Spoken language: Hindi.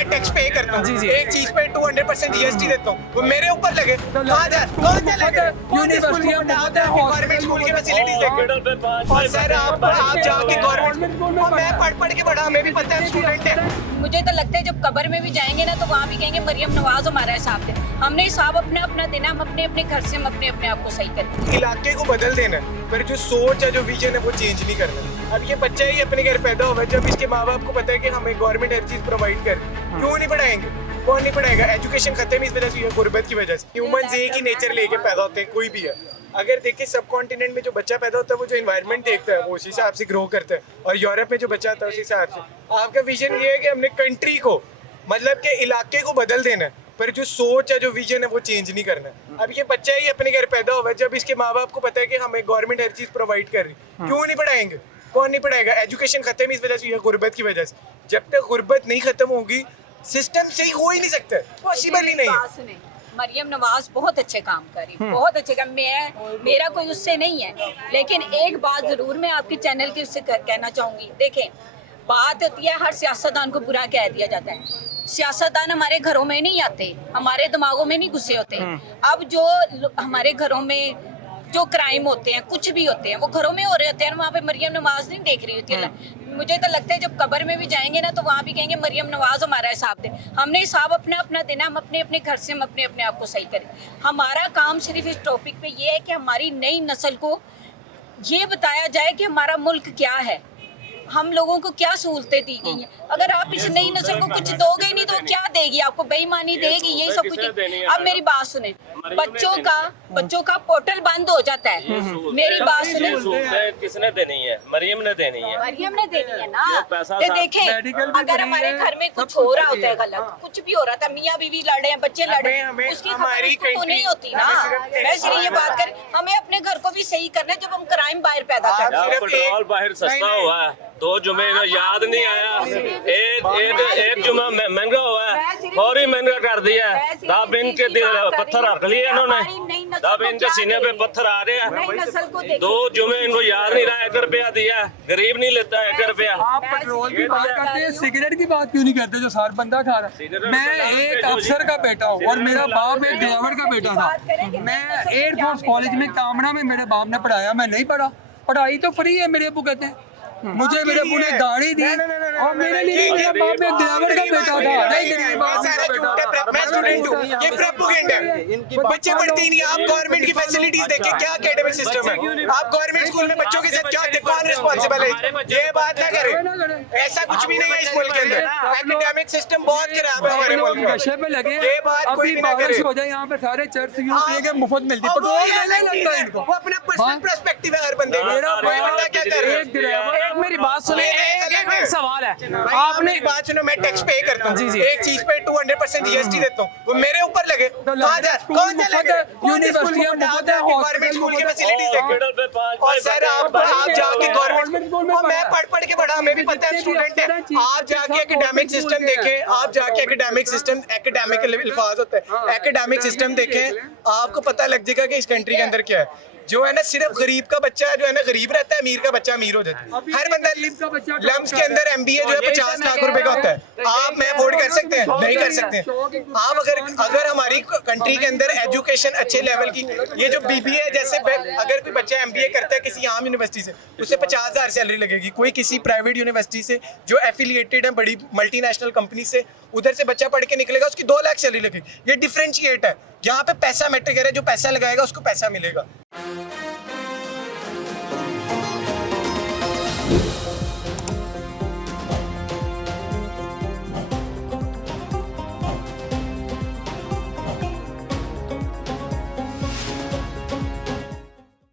मैं टैक्स पे करता हूँ, जी, जी। एक चीज पे 200% जीएसटी देता हूँ, वो मेरे ऊपर लगे। कौन से लगे? यूनिवर्सिटी में गवर्नमेंट स्कूल की फैसिलिटीज देखे। और सर आप जाके गवर्नमेंट, और मैं पढ़ के बड़ा, हमें भी पता है स्टूडेंट है। मुझे तो लगता है जब कब्र में भी जाएंगे ना तो वहाँ भी कहेंगे मरियम नवाज हमारा हिसाब दे। हमने हिसाब अपना अपना देना, हम अपने अपने घर से हम अपने अपने आप को सही करें। इलाके को बदल देना है, पर जो सोच है, जो विजन है, वो चेंज नहीं करना। अब ये बच्चा ही अपने घर पैदा हुआ है, जब इसके माँ बाप को पता है कि हमें गवर्नमेंट हर चीज प्रोवाइड कर, क्यों नहीं पढ़ाएंगे? कौन नहीं पढ़ाएगा? एजुकेशन खत्म इस वजह से हुई है, गुर्बत की वजह से। ह्यूमंस एक ही नेचर लेके पैदा होते हैं, कोई भी है। अगर देखिए सब कॉन्टिनेंट में जो बच्चा पैदा होता है वो जो एनवायरनमेंट देखता है वो उसी हिसाब से ग्रो करता है, और यूरोप में जो बच्चा आता है उसी हिसाब से। आपका विजन ये है कि हमने कंट्री को, मतलब के इलाके को बदल देना है, पर जो सोच है, जो विजन है, वो चेंज नहीं करना है। अब ये बच्चा ही अपने घर पैदा हुआ है, जब इसके माँ बाप को पता है कि हमें गवर्नमेंट हर चीज प्रोवाइड कर रही, क्यों नहीं पढ़ाएंगे? कौन नहीं पढ़ाएगा? एजुकेशन खत्म इस वजह से हुई है, गुर्बत की वजह से। जब तक गुर्बत नहीं खत्म होगी, सिस्टम सही हो ही नहीं सकता, पॉसिबल ही नहीं है। मरियम नवाज बहुत अच्छे काम करी, बहुत अच्छे काम। मेरा कोई उससे नहीं है, लेकिन एक बात जरूर मैं आपके चैनल की उससे कहना चाहूंगी। देखें, बात होती है हर सियासतदान को बुरा कह दिया जाता है। सियासतदान हमारे घरों में नहीं आते, हमारे दिमागों में नहीं घुसे होते। अब जो हमारे घरों में जो क्राइम होते हैं, कुछ भी होते हैं, वो घरों में हो रहे होते हैं, वहाँ पे मरियम नवाज नहीं देख रही होती है। मुझे तो लगता है जब कब्र में भी जाएंगे ना तो वहाँ भी कहेंगे मरियम नवाज हमारा हिसाब दे। हमने हिसाब अपना अपना देना, हम अपने अपने घर से हम अपने अपने आप को सही करें। हमारा काम सिर्फ इस टॉपिक पे ये है कि हमारी नई नस्ल को ये बताया जाए कि हमारा मुल्क क्या है, हम लोगों को क्या सहूलतें दी गई हैं। अगर आप इस नई नस्ल को कुछ दोगे ही नहीं तो क्या देगी? आपको बेईमानी देगी, यही सब कुछ। अब मेरी बात सुने, बच्चों का पोर्टल बंद हो जाता है। मेरी बात सुने, किसने देनी है? मरियम ने देनी है। मरियम ने देनी है ना। तो देखें, अगर हमारे घर में कुछ हो रहा होता है गलत, कुछ भी हो रहा था, मियाँ बीवी लड़ रहे हैं, बच्चे लड़ रहे हैं, उसकी खबर उसको तो नहीं होती ना। मैं सिर्फ ये बात कर, हमें अपने घर को भी सही करना है। जब हम क्राइम बाहर पैदा करते हैं, पेट्रोल बाहर सस्ता हुआ है, 2 जुमे याद नहीं आया, एक जुमा महंगा हुआ है, और ही महंगा कर दिया है। तब इनके पत्थर रख लिए इन्होंने, तब इनके सीने पे पत्थर आ रहे हैं। 2 जुमे इनको याद नहीं रहा, 1 रुपया दिया, गरीब नहीं लेता 1 रुपया। आप पेट्रोल की बात करते हैं, सिगरेट की बात क्यों नहीं करते जो सार बंदा खा रहा है? मैं एक अफसर का बेटा हूँ और मेरा बाप एक ड्राइवर का बेटा था। मैं एयरफोर्स कॉलेज में कामना में मेरे बाप ने पढ़ाया, मैं नहीं पढ़ा। पढ़ाई तो फ्री है, मेरे अबू कहते हैं। मुझे मेरे अबू ने गाड़ी दी और मेरे लिए मेरा बाप एक ड्राइवर का बेटा था। मैं स्टूडेंट हूँ, ये प्रोपेगेंडा है। बच्चे पढ़ते ही नहीं। आप गवर्नमेंट की फैसिलिटीज देखें, क्या एकेडमिक सिस्टम है। आप गवर्नमेंट स्कूल में बच्चों के साथ क्या, कौन रिस्पॉन्सिबल है? ये बात ना करें, ऐसा कुछ भी नहीं है इस मुल्क के अंदर। एकेडमिक सिस्टम बहुत खराब है हमारे मुल्क में। नशे पे लगे, ये बात कोई भी ना करे। हो जाए यहाँ पे सारे चर्च मुफ्त मिलती है, पेट्रोल नहीं लगता इनको। वो अपना पर्सनल पर्सपेक्टिव है हर बंदे का। मेरा बंदा क्या कर रहा है? मेरी बात सुने, एक सवाल है। आपने बात सुनो, मैं टैक्स पे करता हूँ, एक चीज पे 200% जीएसटी देता हूँ, वो मेरे ऊपर लगे। कौन से लगे? यूनिवर्सिटी में गवर्नमेंट स्कूल की फैसिलिटीज देखे। और सर आप जाके गवर्नमेंट, और मैं पढ़ के बड़ा, हमें भी पता है स्टूडेंट है। आप जाके एकेडमिक सिस्टम देखें, आप जाके एकेडमिक सिस्टम, एकेडमिक अल्फाज होता है, एकेडमिक सिस्टम देखें, आपको पता लग जाएगा कि इस कंट्री के अंदर क्या है। जो है ना, सिर्फ गरीब का बच्चा जो है ना गरीब रहता है, अमीर का बच्चा अमीर हो जाता है। हर बंदा लम्स के अंदर एमबीए जो है 50 लाख रुपए का होता है। आप मैं अफोर्ड कर सकते हैं? नहीं कर सकते। आप अगर हमारी कंट्री के अंदर एजुकेशन अच्छे लेवल की, ये जो बीबीए जैसे, अगर कोई बच्चा एमबीए करता है किसी आम यूनिवर्सिटी से, उसे 50,000 सैलरी लगेगी। कोई किसी प्राइवेट यूनिवर्सिटी से जो एफिलिएटेड है बड़ी मल्टीनेशनल कंपनी से, उधर से बच्चा पढ़ के निकलेगा, उसकी 2 लाख सैलरी लगेगी। ये डिफरेंशिएट है। यहाँ पे पैसा मैटर कर रहा है, जो पैसा लगाएगा उसको पैसा मिलेगा।